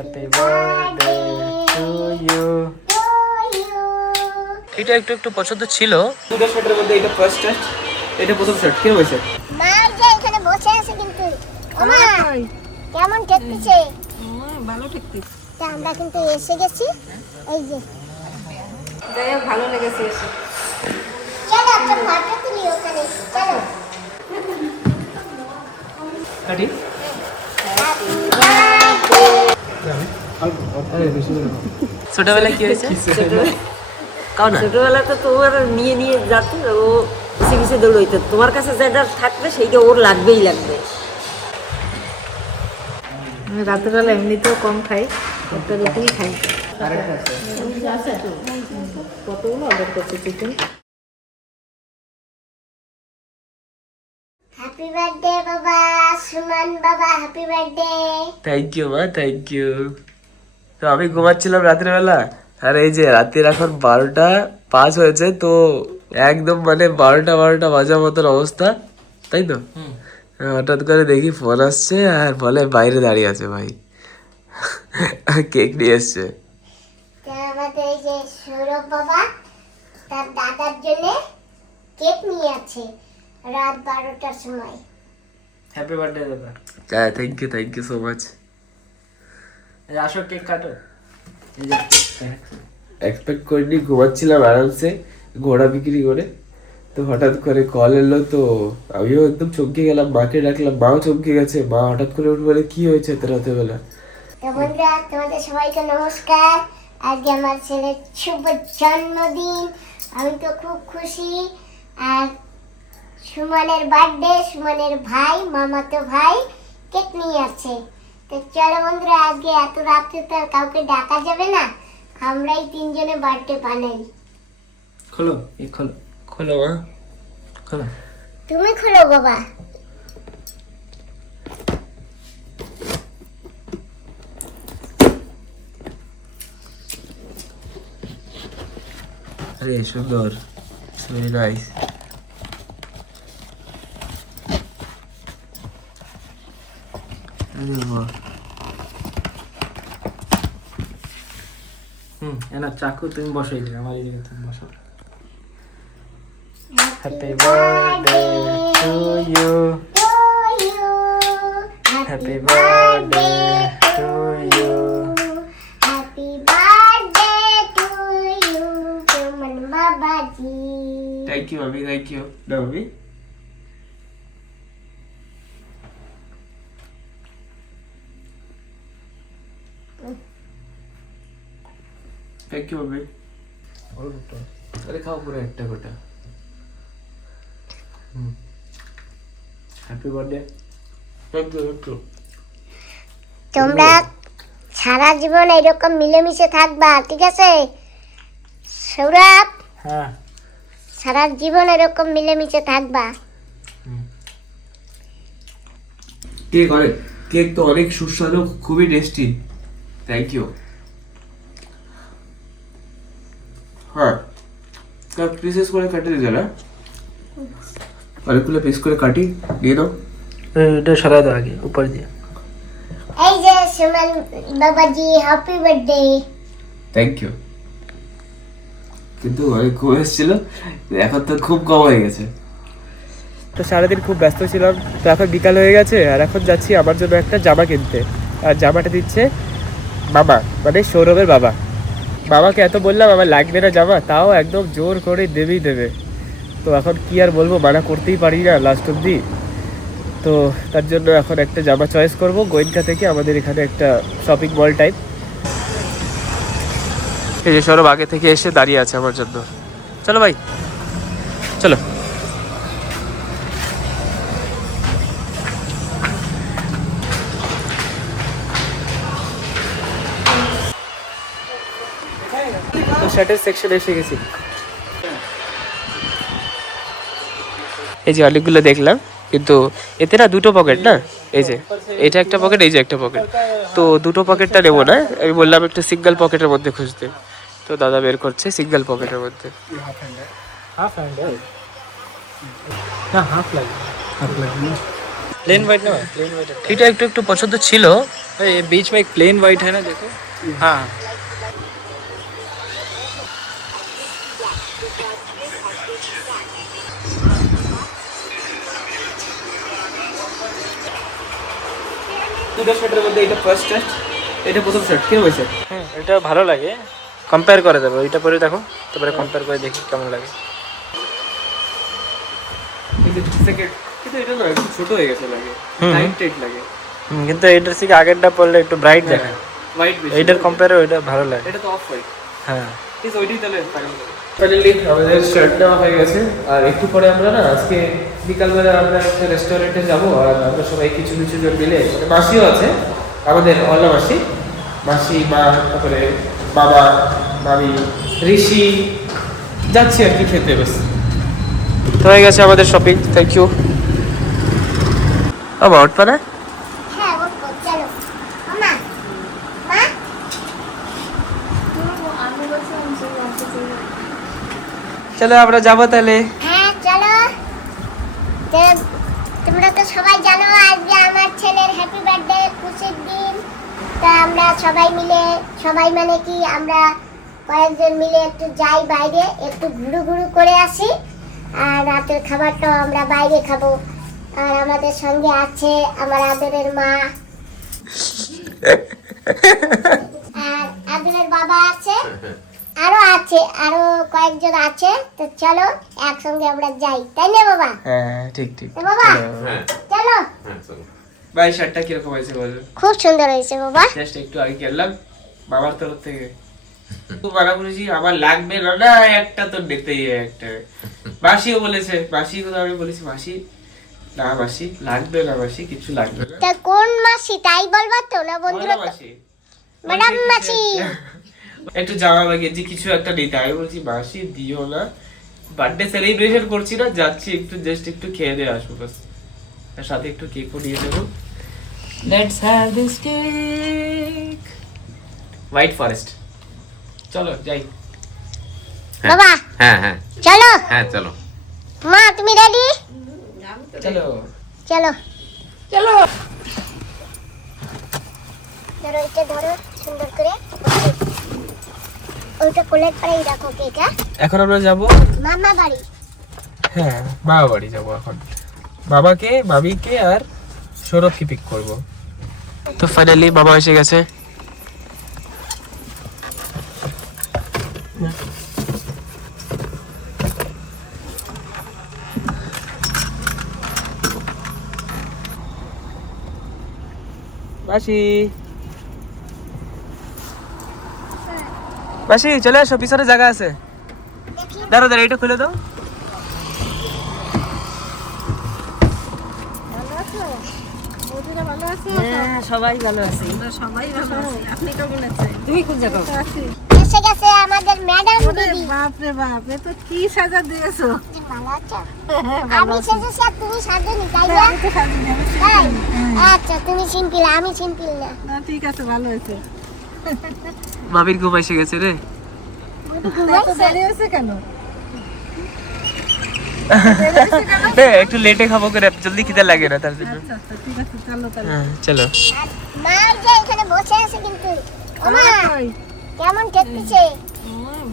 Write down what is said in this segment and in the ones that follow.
Happy birthday to you. এটা একটু একটু পছন্দ ছিল। দুটো শার্টের মধ্যে এটা ফার্স্ট টেস্ট, এটা প্রথম শার্ট। কি হয়েছে? মা যে এখানে বসে আছে কিন্তু মা কেমন ঠেকতেছে? ভালো ঠেকতেছে। তা আমরা কিন্তু এসে গেছি, এই যে যাই হোক ভালো লেগেছে এসে। চলো একটা ফটো তুলি ওখানে, চলো। কাটি ছোটবেলায় কি হয়েছে? ছোটবেলাতে তো ওর নিয়ে নিয়ে যাচ্ছে, ও পিছিয়ে পিছিয়ে দৌড়ইতো। তোমার কাছে যেটা থাকবে সেইটা ওর লাগবেই লাগবে। আমি রাতের বেলা এমনিতেও কম খাই, একটা রুটিই খাই। কতগুলো অর্ডার করছে চিকেন। হ্যাপি বার্থডে বাবা, সুমন বাবা, হ্যাপি বার্থডে। থ্যাংক ইউ মা, থ্যাংক ইউ। তো আমি ঘুমাচ্ছিলাম রাতের বেলা, আর এই যে রাতের এখন 12:05 হয়েছে, তো একদম মানে 12টা বাজার মতন অবস্থা, তাই তো? হঠাৎ করে দেখি ফোন আসছে আর বলে বাইরে দাঁড়িয়ে আছে ভাই, কেক নিয়ে এসছে। তা আমাদের এই যে সৌরভ বাবা তার দাদার জন্য কেক নিয়ে আছে রাত 12টার সময়। হ্যাপি বার্থডে দাদা। হ্যাঁ, থ্যাংক ইউ সো মাচ। আসো কেক কাটো। এক্সপেক্ট করিনি, ঘুমাচ্ছিলাম আরামসে ঘোড়া বিক্রি করে, তো হঠাৎ করে কল এলো, তো আমিও একদম চমকে গেলাম, মাকে ডাকলাম, মাও চমকে গেছে। মা হঠাৎ করে উঠে বলে কি হয়েছে এত রাতে বেলা? তো বন্ধুরা তোমাদের সবাইকে নমস্কার। আজকে আমার ছেলের শুভ জন্মদিন, আমি তো খুব খুশি। আর সুমনের বার্থডে, সুমনের ভাই, মামাতো ভাই কেক নিয়ে আসছে। তো চলো বন্ধুরা, আজকে এত রাত্রে তো আর কাউকে ডাকা যাবে না, আমরাই তিনজনে বার্থডে বানাই। খোলো খোলো খোলো মা, খোলো। তুমি খোলো বাবা। আরে সুন্দর, ভেরি নাইস। এনা চাকু তুমি বসাই দিলে, আমার এদিকে তুমি বসো। Happy birthday to you, happy birthday to you, happy birthday to you Suman বাবাজি। থ্যাংক ইউ মামি, থ্যাংক ইউ। না মামি, থ্যাংক ইউ মামি। আরে খাও পুরো একটা গোটা। Happy birthday. Thank you. তোমরা সারা জীবন এরকম মিলেমিশে থাকবা, ঠিক আছে সৌরভ? হ্যাঁ, সারা জীবন এরকম মিলেমিশে থাকবা। কেক অনেক, কেক তো অনেক সুস্বাদু, খুবই টেস্টি। Thank you. হ্যাঁ, পিসেস করে কাটে দিতে না, অনেকগুলো পিস করে কাটি দিয়ে দাও। এটা সরাই দাও আগে উপর দিয়ে। এই যে সুমন বাবাজি, হ্যাপি বার্থডে। Thank you. কিন্তু অনেক কম এসেছিল, এখন তো খুব কম হয়ে গেছে। তো সারাদিন খুব ব্যস্ত ছিলাম, তো এখন বিকাল হয়ে গেছে, আর এখন যাচ্ছি আমার জন্য একটা জামা কিনতে। আর জামাটা দিচ্ছে মামা, মানে সৌরভের বাবা। মামাকে এত বললাম আমার লাগবে না জামা, তাও একদম জোর করে দেবেই দেবে। তো এখন কি আর বলবো, মানা করতেই পারি না লাস্ট অব্দি। তো তার জন্য এখন একটা জামা চয়েস করব গোয়েনকা থেকে, আমাদের এখানে একটা শপিং মল টাইপ। এই যে সৌরভ আগে থেকে এসে দাঁড়িয়ে আছে আমার জন্য। চলো ভাই, চলো। তো শার্টের সেকশনে এসে গেছি। এই যে অনেকগুলো দেখলাম, কিন্তু এতে না দুটো পকেট না, এই যে এটা একটা পকেট, এই যে একটা পকেট, তো দুটো পকেটটা নেবো না। আমি বললাম একটু সিঙ্গেল পকেটের মধ্যে খুঁজতে, তো দাদা বের করছে সিঙ্গেল পকেটের মধ্যে। प्लेन वाइट ना এটা একটু একটু পছন্দ ছিল এই बीच में एक प्लेन वाइट है ना देखो हाँ দুটো শার্টের মধ্যে এটা ফার্স্ট টেস্ট এটা প্রথম শার্ট কি হয়েছে হ্যাঁ এটা ভালো লাগে কম্পেয়ার করে দেবো এটা পরে দেখো তারপরে কম্পেয়ার করে দেখি কেমন লাগে কিন্তু সেকেন্ড কিন্তু এটা না একটু ছোট হয়ে গেছে লাগে টাইট টাইট লাগে কিন্তু এটার থেকে আগেরটা পরলে একটু ব্রাইট দেখায় হোয়াইট বেশি এটার কম্পেয়ারে ওইটা ভালো লাগে এটা তো অফ হোয়াইট হ্যাঁ ঠিক ওইটাই তাহলে ফাইনালি আমাদের শার্ট নেওয়া হয়ে গেছে আর একটু পরে আমরা না আজকে বিকালবেলা আমরা একটা রেস্টুরেন্টে যাবো আর আমরা সবাই কিছু কিছু জন মিলে মানে মাসিও আছে আমাদের অন্য মাসি মাসি মা তারপরে বাবা মামি ঋষি যাচ্ছি আর কি খেতে বেশ তো হয়ে গেছে আমাদের শপিং থ্যাংক ইউ অ্যাবাউট পারে হ্যাঁ উঠবো চলো মামা মা চলো আমরা যাবো তাহলে হ্যাঁ চলো তো তোমরা তো সবাই জানো আজকে আমার ছেলের হ্যাপি বার্থডে খুশির দিন তা আমরা সবাই মিলে সবাই মানে কি আমরা কয়েকজন মিলে একটু যাই বাইরে একটু ঘুরু ঘুরু করে আসি আর রাতের খাবারটাও আমরা বাইরে খাবো আর আমাদের সঙ্গে আছে আমার আদরের মা আর আদরের বাবা আছে আরো কয়েকজন আছে তো চলো একসঙ্গে আমরা যাই তাই না বাবা হ্যাঁ ঠিক ঠিক তো বাবা চলো ভাই শার্টটা কিরকম হয়েছে বল খুব সুন্দর হয়েছে বাবা জাস্ট একটু আগে খেললাম বাবার তরফ থেকে খুব ভালো করেছি আমার লাগবে না না একটা তো নিতেই একটা মাসিও বলেছে মাসি কথা আমি বলেছি মাসি না মাসি লাগবে না মাসি কিছু লাগবে না তা কোন মাসি তাই বলবা তো না বন্ধুরা বলো মাসি ম্যাডাম মাসি একটু জামা লাগিয়েছি কিছু একটা নিতে আমি বলছি মাসি দিও না বার্থডে সেলিব্রেশন করছি না যাচ্ছি একটু জাস্ট একটু খেয়ে দিয়ে আসবো বাস তার সাথে একটু কেকও নিয়ে দেবো let's have this cake white forest চলো যাই বাবা হ্যাঁ হ্যাঁ চলো হ্যাঁ চলো মা তুমি রেডি চলো চলো চলো ধরো এটা ধরো সুন্দর করে ওইটা কোলের পরেই রাখো কেকটা এখন আমরা যাব মামা বাড়ি হ্যাঁ বাবা বাড়ি যাব এখন বাবাকে মামিকে আর সৌরভকে পিক করব তো ফাইনালি বাবা এসে গেছে বাসি বাসি চলে আসো পিছনে জায়গা আছে দাঁড়ো দাঁড়ো এটা খুলে দাও হ্যাঁ সবাই ভালো আছে আপনি কেমন আছেন? তুমি কোন জায়গা এসে গেছে আমাদের ম্যাডাম দিদি বাপ রে বাপ, এ তো কি সাজা দিয়েছো? ভালো আছো আমি সেজেছি আর তুমি সাজনি তাই না আমি তো সাজিনি, আমি তাই আচ্ছা তুমি সিম্পল আমি সিম্পল না না, ঠিক আছে, ভালো হয়েছে। মামির ঘুম এসে গেছে রে এত দেরি হয়েছে কেন? একটু লেটে খাবো করে জলদি খিদে লাগে না তার জন্য আচ্ছা আচ্ছা, ঠিক আছে, চলো তাহলে। হ্যাঁ চলো মা যে এখানে বসে আছে কিন্তু ওমা কই? কেমন ঠেকতেছে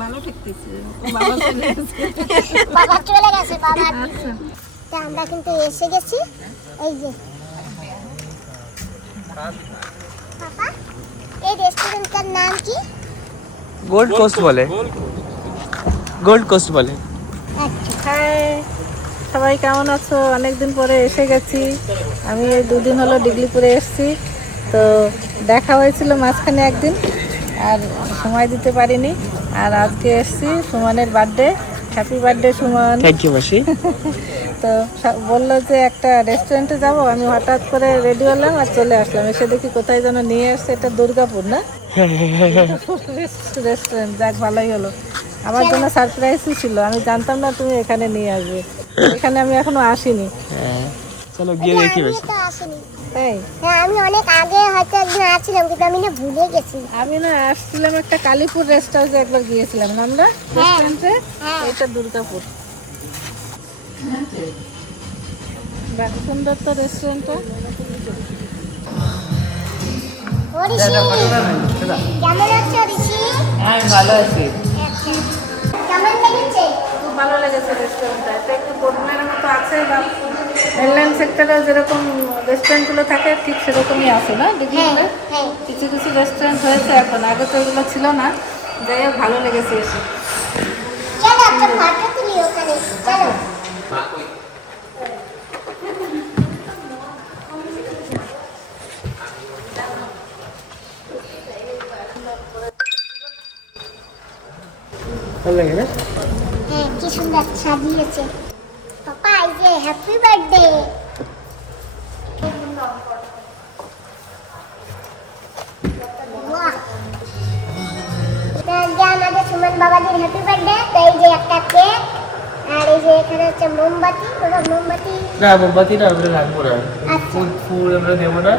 ভালো ঠেকতেছে। ও বাবা চলে এসেছে। বাবা চলে গেছে বাবা দিদি তা আমরা কিন্তু এসে গেছি এই যে পাপা এই রেস্টুরেন্টটার নাম কি গোল্ড কোস্ট বলে গোল্ড কোস্ট বলে আচ্ছা হাই, সবাই কেমন আছো? অনেকদিন পরে এসে গেছি। আমি এই দুদিন হলো ডিগলিপুরে এসেছি, তো দেখা হয়েছিল মাঝখানে একদিন, আর সময় দিতে পারিনি। আর আজকে এসেছি সুমনের birthday. Happy birthday Suman. Thank you মাসি তো বললো যে একটা রেস্টুরেন্টে যাব, আমি হঠাৎ করে রেডি হলাম আর চলে আসলাম। এসে দেখি কোথায় যেন নিয়ে আসছে, এটা দুর্গাপুর না রেস্টুরেন্ট। যাক, ভালোই হলো, আমার জন্য সারপ্রাইজই ছিল। আমি জানতাম না তুমি এখানে নিয়ে আসবে। এখানে আমি এখনো আসিনি। চলো গিয়ে দেখি আমি বেশি তো আসিনি তাই হ্যাঁ আমি অনেক আগে হয়তো একদিন আসছিলাম কিন্তু আমি না ভুলে গেছি আমি না আসছিলাম একটা কালীপুর রেস্ট হাউসে, একবার গিয়েছিলাম না আমরা রেস্টুরেন্টে। হ্যাঁ। এটা দুর্গাপুর। বাহ, সুন্দর তো রেস্টুরেন্টটা। ও ঋষি, কেমন আছো ঋষি? হ্যাঁ ভালো আছি। আচ্ছা, কেমন লেগেছে? খুব ভালো লেগেছে রেস্টুরেন্টটা। এটা একটু পোর্টল্যান্ডের মতো আছে বা মেনল্যান্ড সেক্টরে যেরকম রেস্টুরেন্টগুলো থাকে ঠিক সেরকমই আছে না হ্যাঁ ডিগ্রিতে? হ্যাঁ, কিছু কিছু রেস্টুরেন্ট হয়েছে এখন, আগে তো এগুলো ছিল না। যাই হোক, ভালো লেগেছে এসে। চলো একটা ফটো তুলি ওখানে, চলো। ভালো লাগে না? হ্যাঁ, কি সুন্দর সাজিয়েছে। পাপা এই যে হ্যাপি বার্থডে। বাহ, তো আজকে আমাদের সুমন বাবাজির হ্যাপি বার্থডে। তো এই যে একটা কেক, আর এই যে এখানে হচ্ছে মোমবাতি। বাবা মোমবাতি না মোমবাতি না আমরা রাখবো না, আচ্ছা। ফুল ফুল আমরা দেবো না,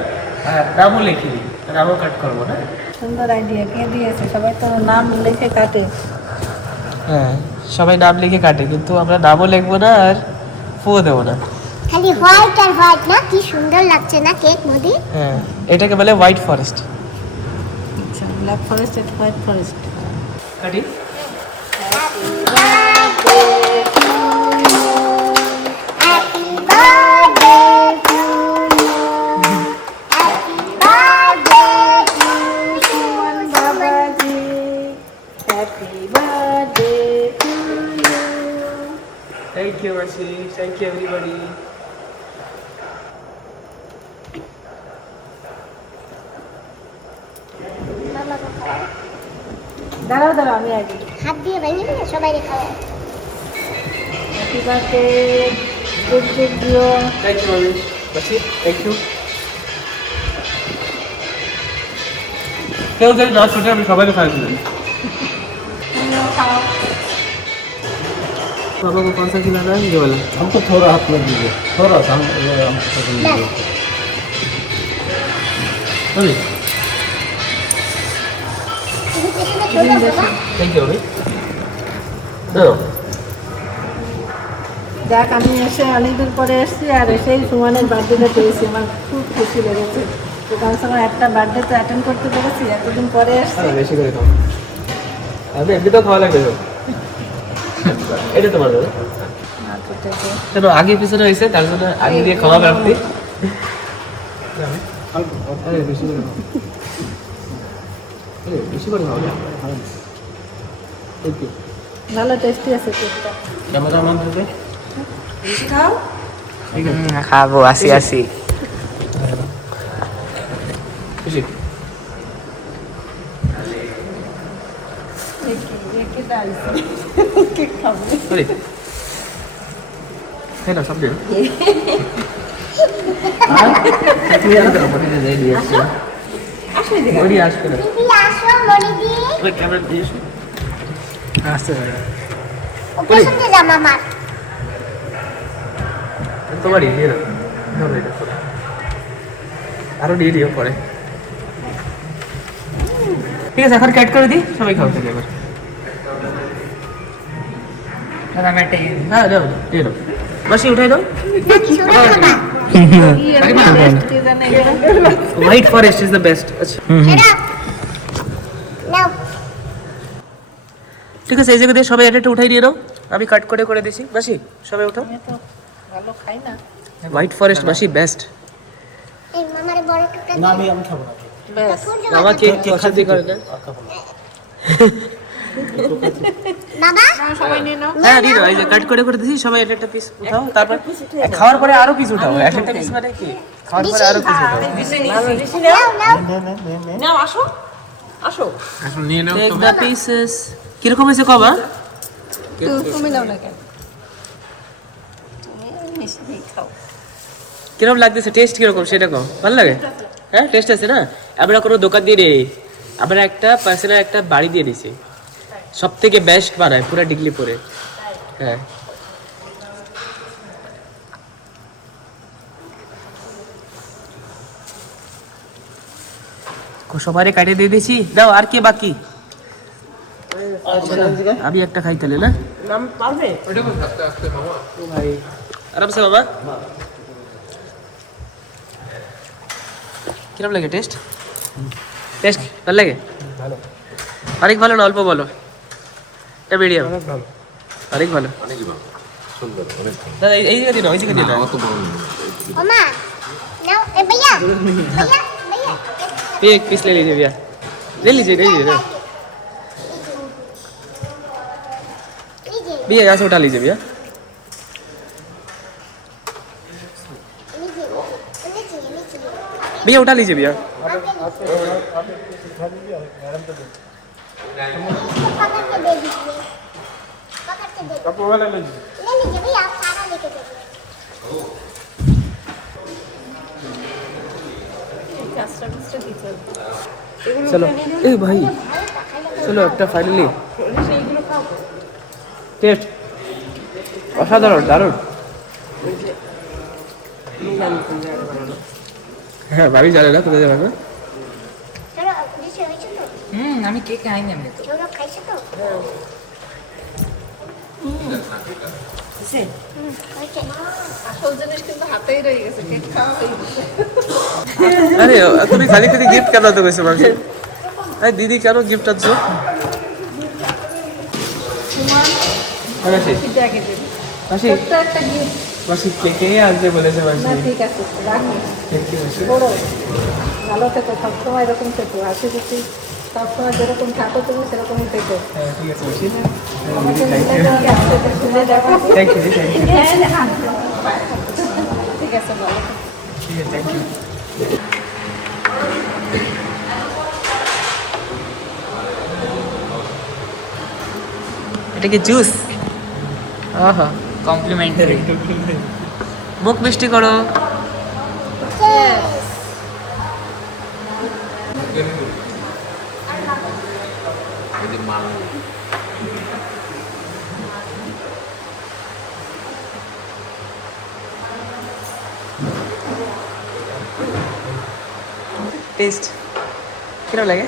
আর নামও লিখিনি, নামও কাট করবো না। সুন্দর আইডিয়া, কে দিয়েছে? সবাই তো নাম লিখে কাটে। হ্যাঁ সবাই নাম লিখে কাটে, কিন্তু আমরা নামও লিখবো না আর ফুও দেবো না। খালি হোয়াইট আর হোয়াইট, না কি সুন্দর লাগছে না কেক মোদি? হ্যাঁ এটাকে বলে হোয়াইট ফরেস্ট। আচ্ছা, ব্ল্যাক ফরেস্ট, এটা হোয়াইট ফরেস্ট। কাটি। Thank you, Mercy. Thank you, everybody. দাঁড়াও দাঁড়াও, আমি আগে। হাত দিয়ে ভেঙে নিয়ে সবাই খাওয়া। হ্যাপি বার্থডে, গুড গুড দিও। Thank you, Mercy. Mercy, thank you. কেউ যদি না ছুটে আমি সবাইকে খাওয়াচ্ছি। তুমিও খাও। पापा को कौन सा खिलाना है? ये वाला। हमको थोड़ा हाथ में दीजिए, थोड़ा सा हमको ব্যাস, अभी তুমি পেছনে চলে আসো বাবা। थैंक यू अभी। नो দেখ, আমি এসে অনেকদিন পরে এসেছি, আর এসেই সুমনের বার্থডেটা পেয়েছি। আমার খুব খুশি লেগেছে। তো কমসে কম একটা বার্থডে তো অ্যাটেন্ড করতে পেরেছি, এতদিন পরে এসেছি। আরে বেশি করে খাও। আমি এমনি তো খাওয়া লাগবে তো। এটা তোমার দাদা। আচ্ছা, ঠিক আছে। কেন আগে পিছনে হয়েছে তার জন্য আগে দিয়ে খাওয়া ব্যাপ্তি। আরে বেশি করে খাও। আরে বেশি করে খাও না। Thank you. ভালো টেস্টি আছে কেকটা। ক্যামেরাম্যান থেকে বেশি খাও। ঠিক আছে খাবো আসি আসি। খুশি কেক খাবো। আরে খাই না সব দিন তুই আর তো পড়ে যাই দিয়েছিস আসো এদিকে। ওই আসবে না দিদি আসো, মনিদি। ওই ক্যামেরা দিয়েছ আসতে পারে ও পেছনে জামা মার। তোমারই দিয়ে দাও ধরো এটা করে আরো দিয়ে দিও পরে ঠিক আছে এখন কাট করে দিই সবাই খাও তাহলে এবার দাদা আমি একটা হ্যাঁ দাও দিয়ে দাও বাসি উঠাই দাও নাকি ছোট খাবা? কি এরকম taste কে জানে এগুলো? White forest is the best আচ্ছা সেটা নাও। ঠিক আছে এই জায়গা দিয়ে সবাই এটা উঠাই দিয়ে দাও আমি কাট করে করে দিছি বাসি সবাই উঠাও আমি তো ভালো খাই না। হোয়াইট ফরেস্ট বাসি বেস্ট এই মামারে বড় টুকরা ना আমি খাবো না। ব্যাস, বাবা কেক পছন্দ করে না বাবা নাও, সবাই নিয়ে নাও। হ্যাঁ দিয়ে দাও এই যে কাট করে করে দিছি সবাই একটা একটা পিস উঠাও তারপর খাওয়ার পরে আরো পিস উঠাও একটা পিস মানে কি খাওয়ার পরে আরো পিস উঠাও নাও নাও। নাও, আসো আসো। টেক দ্য পিসেস কিরকম হয়েছে কবা তুমি নাও না কেন? তুমি মিশে দিয়ে খাও। কিরকম লাগতেছে টেস্ট কিরকম সেটা কও ভালো লাগে হ্যাঁ টেস্ট আছে না আমরা কোনো দোকান দিয়ে নেই আমরা একটা পার্সোনাল একটা বাড়ি দিয়ে দিছি সব থেকে বেস্ট বানায় পুরো ডিগলিপুরে হ্যাঁ সবারই কাটে দিয়ে দিয়েছি দাও আর কে বাকি আমি একটা খাই তাহলে না নাম পারবে? ভাই আরামসে বাবা কিরম লাগে টেস্ট? টেস্ট ভালো লাগে? ভালো, অনেক ভালো না অল্প বলো? এটা মিডিয়াম? অনেক ভালো। অনেক ভালো। দাদা এই জায়গা দিন, ওই জায়গা দিন। ओमा नाउ ए भैया भैया भैया ये एक पीस ले लीजिए भैया, ले लीजिए लीजिए भैया, यहाँ से उठा लीजिए भैया। लीजिए भैया उठा लीजिए भैया। इसको पकड़ के दे दीजिए, पकड़ के दे कप वाला ले लीजिए। ले लीजिए भैया, आप सारा लेके चलिए। चलो ए भाई, चलो একটা ফাইনালি টেস্ট অসাধারণ, দারুণ। হ্যাঁ ভাবি জানে না কোথায় যাবে। चलो দিশে হয়েছে তো? আমি কেক খাইনি আমি তো। চলো খাইছো তো? হয়েছে। আসল জিনিস কিন্তু হাতেই রয়ে গেছে, কেক খাওয়া হয়ে গেছে। আরে তুমি খালি খালি গিফট কেন তো কইছো মাসি? আরে দিদি কেন গিফট আনছো? মাসি দেখে দিন মাসি ছোট্ট একটা গিফট। মাসি কেকে আনতে বলেছে মাসি। না ঠিক আছে, রাখি। থ্যাংক ইউ মাসি। বড় ভালো থেকো, সবসময় এরকম থেকো, হাসি খুশি সবসময় যেরকম থাকো তুমি সেরকমই থেকো। হ্যাঁ ঠিক আছে মাসি। আমাকে শুনে দেখো। Thank you thank you. ঠিক আছে, ভালো থেকো। ঠিক আছে, থ্যাংক ইউ। এটা কি জুস? আহা কমপ্লিমেন্টারি। মুখ মিষ্টি করো। টেস্ট কিরম লাগে?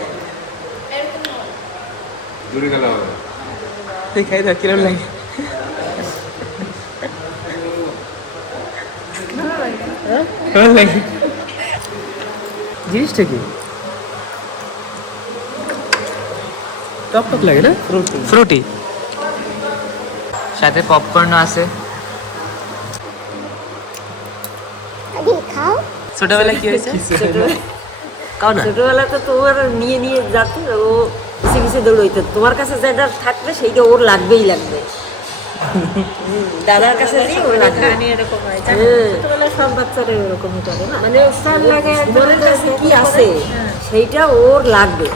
দেখাই দাও কিরম লাগে। ভালো লাগে জিনিসটা কি? টক টক লাগে না? ফ্রুটি, সাথে পপকর্ন আছে। আদি খাও। ছোটবেলায় কি হয়েছে? কাও না। ছোটবেলা তো তোমার নিয়ে নিয়ে যাতে ও পিছে পিছে দৌড়ইতো, তোমার কাছে যেটা থাকবে সেইটা ওর লাগবেই লাগবে। দাদার কাছে দিয়ে ওর লাগবে। আমি এরকম হয়, হ্যাঁ। ছোটবেলায় সব বাচ্চারা এরকমই করে না। মানে ওর লাগে ওর কাছে কি আছে সেইটা ওর লাগবে।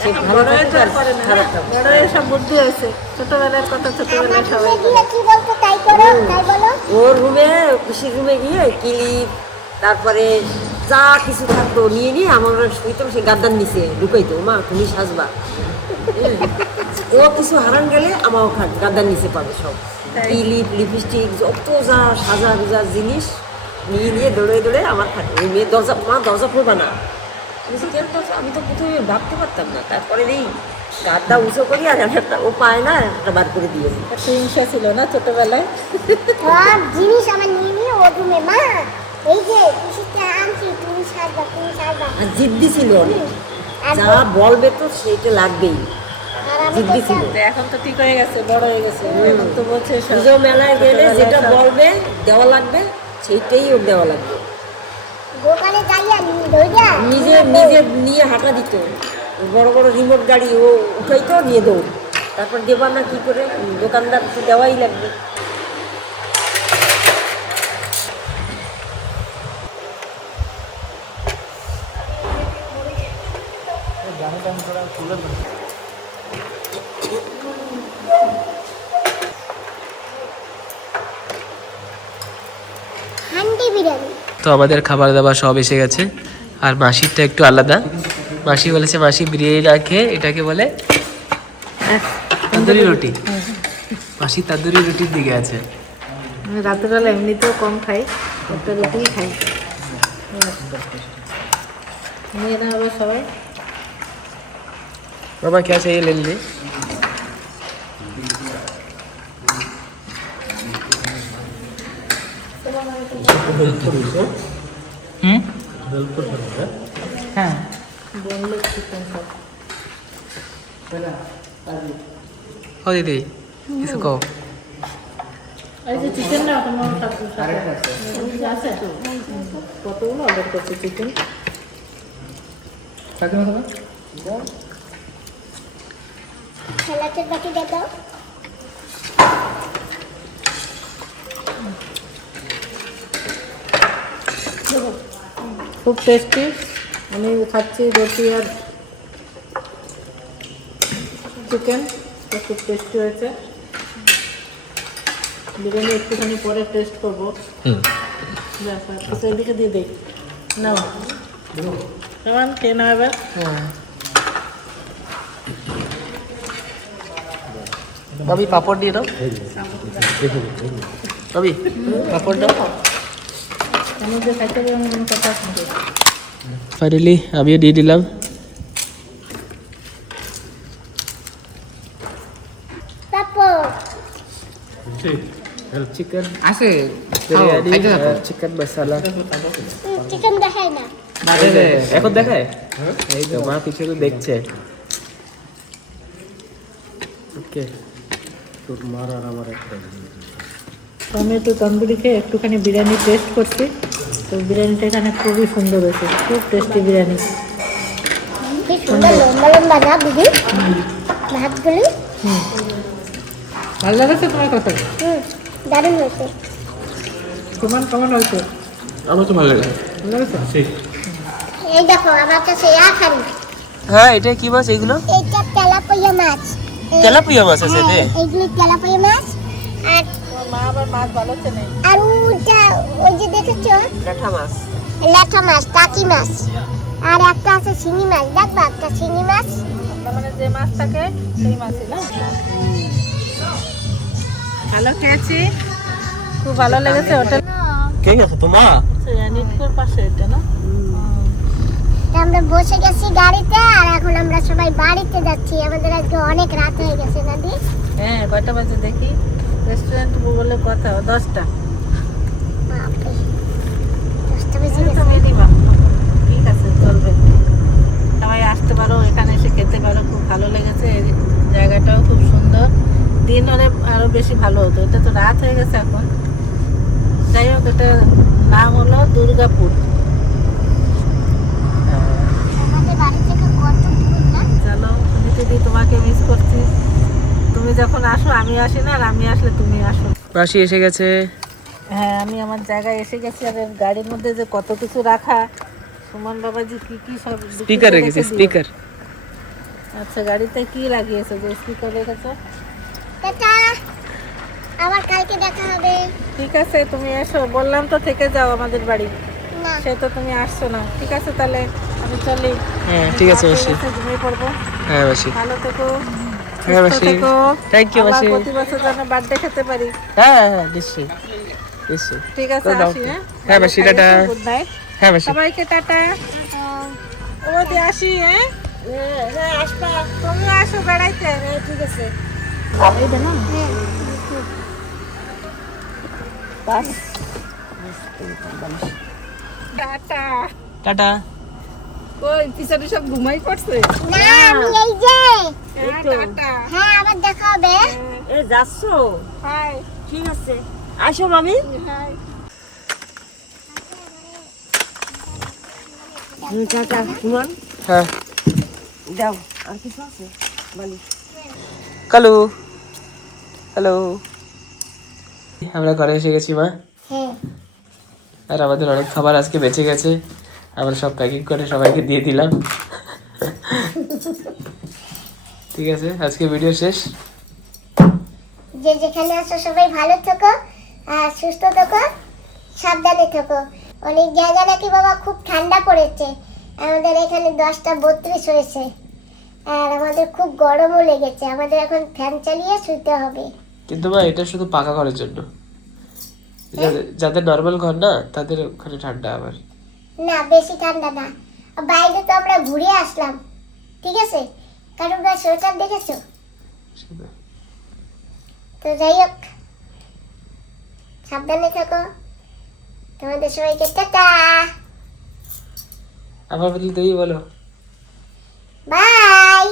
সে ভালো থাকুক আর খারাপ থাকুক। বড় এসব বুদ্ধি হয়েছে, ছোটবেলার কথা ছোটবেলায় সবাই করে। গিয়ে কি বলতো তাই করো, তাই বলো। ওর রুমে পিসির রুমে গিয়ে ক্লিপ তারপরে যা কিছু থাকতো নিয়ে নিয়ে আমার শুইতাম, সে গাদ্দার নিচে ঢুকাইতো, মা তুমি সাজবা। ও কিছু হারান গেলে আমার গাদ্দার নিচে পাবে সব ক্লিপ লিপস্টিক যত যা সাজা গুজা জিনিস নিয়ে নিয়ে দৌড়ে দৌড়ে আমার থাকে। ওই মেয়ের দরজা, মা দরজা খুলবা না। বলছি, কেন দরজা? আমি তো প্রথমে ভাবতে পারতাম না, তারপরে এই গাদটা উঁচু করি আর আমি একটা, ও পায় না একটা বার করে দিয়েছি। একটা হিংসা ছিল না ছোটবেলায়? সব জিনিস আমার নিয়ে নিয়ে ও রুমে, মা এই যে পিসিটা আনছি, তুমি সাজবা, তুমি সাজবা। আর জিদ্দি ছিল অনেক, আর যা বলবে তো সেইটা লাগবেই। আর আমি জিদ্দি ছিল। বলতাম, তো এখন তো ঠিক হয়ে গেছে, বড় হয়ে গেছে, এখন তো বলছে সব। পুজো মেলায় গেলে যেটা ছোটবেলায় সব। বলবে দেওয়া লাগবে সেইটাই ওর দেওয়া লাগবে। দোকানে যাইয়া ধইরা নিজে নিজে নিয়ে হাঁটা দিত, বড় বড় রিমোট গাড়ি ও উঠাইতো নিয়ে দৌড়, তারপর দেবা না কি করে? দোকানদার তো দেওয়াই লাগবে। হান্ডি বিরিয়ানি। তো আমাদের খাবার দাবার সব এসে গেছে, আর মাসিরটা একটু আলাদা। মাসি বলেছে মাসি বিরিয়ানি না খেয়ে এটাকে বলে তন্দুরি রুটি। মাসি তন্দুরি রুটির দিকে আছে। আমি রাতের বেলা এমনিতেও কম খাই, একটা রুটিই খাই। নিয়ে না হবে সবাই। मामा क्या चाहिए ले लीजिए। हेल्प कर सकते हैं। হ্যাঁ বোনলেস চিকেন সব। ও দিদি কিছু কও। এই যে চিকেন না তোমার আছে কতগুলো অর্ডার করছে চিকেন। খেলাতে বাকি দেখাও। খুব টেস্টি। আমি খাচ্ছি রুটি আর চিকেন, খুব টেস্টি হয়েছে। বিরিয়ানি একটুখানি পরে টেস্ট করবো। এদিকে দিয়ে দেই নাও কেমন খেয়ে নাও এবার। ভাবি পাপড় দিয়ে দাও, ভাবি পাপড় দাও। আমি যে খাইতে পারি আমি কোনো কথা শুনতে। ফাইনালি আমিও দিয়ে দিলাম। পাপড় চিকেন আছে, বিরিয়ানি চিকেন মশলা। চিকেন দেখাই না। এখন দেখায়, এই তো মা পিছনে দেখছে। ওকে, তোর মার আর আমার একটা আমি একটু তন্দুরি খেয়ে একটুখানি বিরিয়ানি টেস্ট করছি। তো বিরিয়ানিটা এখানে খুবই সুন্দর হয়েছে, খুব টেস্টি বিরিয়ানি। কি সুন্দর লম্বা লম্বা না বুঝি ভাতগুলি। ভালো লাগছে তোমার কথা? দারুণ হয়েছে। তোমার কেমন হয়েছে? আমার তো ভালো লাগে। ভালো লাগছে? এই দেখো আমার কাছে আখারি। হ্যাঁ, এটা কি মাছ এগুলো? এইটা তেলাপিয়া মাছ। তেলাপিয়া মাছ আছে এতে? এইগুলো তেলাপিয়া মাছ। আর মা আবার মাছ ভালো চেনে। আর ওটা ওই যে দেখেছো ল্যাঠা মাছ। ল্যাঠা মাছ, টাকি মাছ। আর একটা আছে শিঙি মাছ, দেখবা একটা শিঙি মাছ। মানে যে মাছ থাকে সেই মাছই না? ভালো খেয়েছি, খুব ভালো লেগেছে। হোটেল কে গেছে তোমার? নিটকোর পাশে এটা না? আমরা বসে গেছি গাড়িতে আর এখন আমরা সবাই বাড়িতে যাচ্ছি। আমাদের আজকে অনেক রাত হয়ে গেছে দাদি। হ্যাঁ, কয়টা বাজে দেখি? রেস্টুরেন্ট বলে কথা 10টা। বাপরে, 10টা বেজে এই তো গেছে। মিনিমাম। ঠিক আছে, চলবে। সবাই আসতে পারো, এখানে এসে খেতে পারো, খুব ভালো লেগেছে। এই জায়গাটাও খুব সুন্দর। দিন হলে আরো বেশি ভালো হতো, এটা তো রাত হয়ে গেছে এখন। যাই হোক, এটা নাম হলো দুর্গাপুর। আমাদের বাড়ি থেকে কত দূর না? চলো দিদি, তোমাকে মিস করছি। তুমি যখন আসো আমি আসি না, আর আমি আসলে তুমি আসো। মাসি এসে গেছে। হ্যাঁ, আমি আমার জায়গায় এসে গেছি। আর এর গাড়ির মধ্যে যে কত কিছু রাখা, সুমন বাবাজি কি কি সব স্পিকার রেখেছে, স্পিকার। আচ্ছা, গাড়িতে কি লাগিয়েছে যে স্পিকার রেখেছো? টাটা, আবার কালকে দেখা হবে। ঠিক আছে, তুমি এসো। বললাম তো থেকে যাও আমাদের বাড়ি, না, সে তো তুমি আসছো না। ঠিক আছে, তাহলে আমি চলি। হ্যাঁ ঠিক আছে মাসি। ঘুমিয়ে পড়বো। হ্যাঁ মাসি। ভালো থেকো, হ্যাঁ সুস্থ মাসি। থেকো। থ্যাংক ইউ আবার মাসি। প্রতি বছর যেন বার্থডে খেতে পারি। হ্যাঁ হ্যাঁ নিশ্চয়ই নিশ্চয়ই। ঠিক আছে, কোনো doubt আসি। নেই। হ্যাঁ, হ্যাঁ মাসি, টাটা। গুড নাইট হ্যাঁ মাসি। সবাইকে, টাটা। ও দিয়ে আসি। হ্যাঁ হ্যাঁ আসবা। তুমিও আসো বেড়াইতে। ঠিক আছে। টাটা। টাটা। ওই পিছনে সব ঘুমাই পড়ছে। না, আমি এই যে। হ্যাঁ, টাটা। হ্যাঁ, আবার দেখা হবে। এ যাচ্ছো? হাই। ঠিক আছে, আসো মামি। হাই। টাটা সুমন, হ্যাঁ দাও। আর কিছু আছে বালি? কালু, হ্যালো। আমরা ঘরে এসে গেছি মা। হ্যাঁ, আর আমাদের অনেক খাবার আজকে বেঁচে গেছে, আমরা সব প্যাকিং করে সবাইকে দিয়ে দিলাম। ঠিক আছে, আজকে ভিডিও শেষ। যে যেখানে আছো সবাই ভালো থেকো আর সুস্থ থেকো, সাবধানে থেকো। অনেক জায়গা নাকি বাবা খুব ঠান্ডা পড়েছে। আমাদের এখানে 10:32 হয়েছে আর আমাদের খুব গরমও লেগেছে। আমাদের এখন ফ্যান চালিয়ে শুতে হবে। কিন্তু মা এটা শুধু পাকা ঘরের জন্য, যাদের নর্মাল ঘর না তাদের ওখানে ঠান্ডা আবার। না, বেশি ঠান্ডা না। বাইরে তো আমরা ঘুরে আসলাম, ঠিক আছে? কারণ সোয়েটার দেখেছো তো। যাই হোক, সাবধানে থাকো। তোমাদের সবাইকে টাটা। আমার বদলে তুমি বলো। বাই।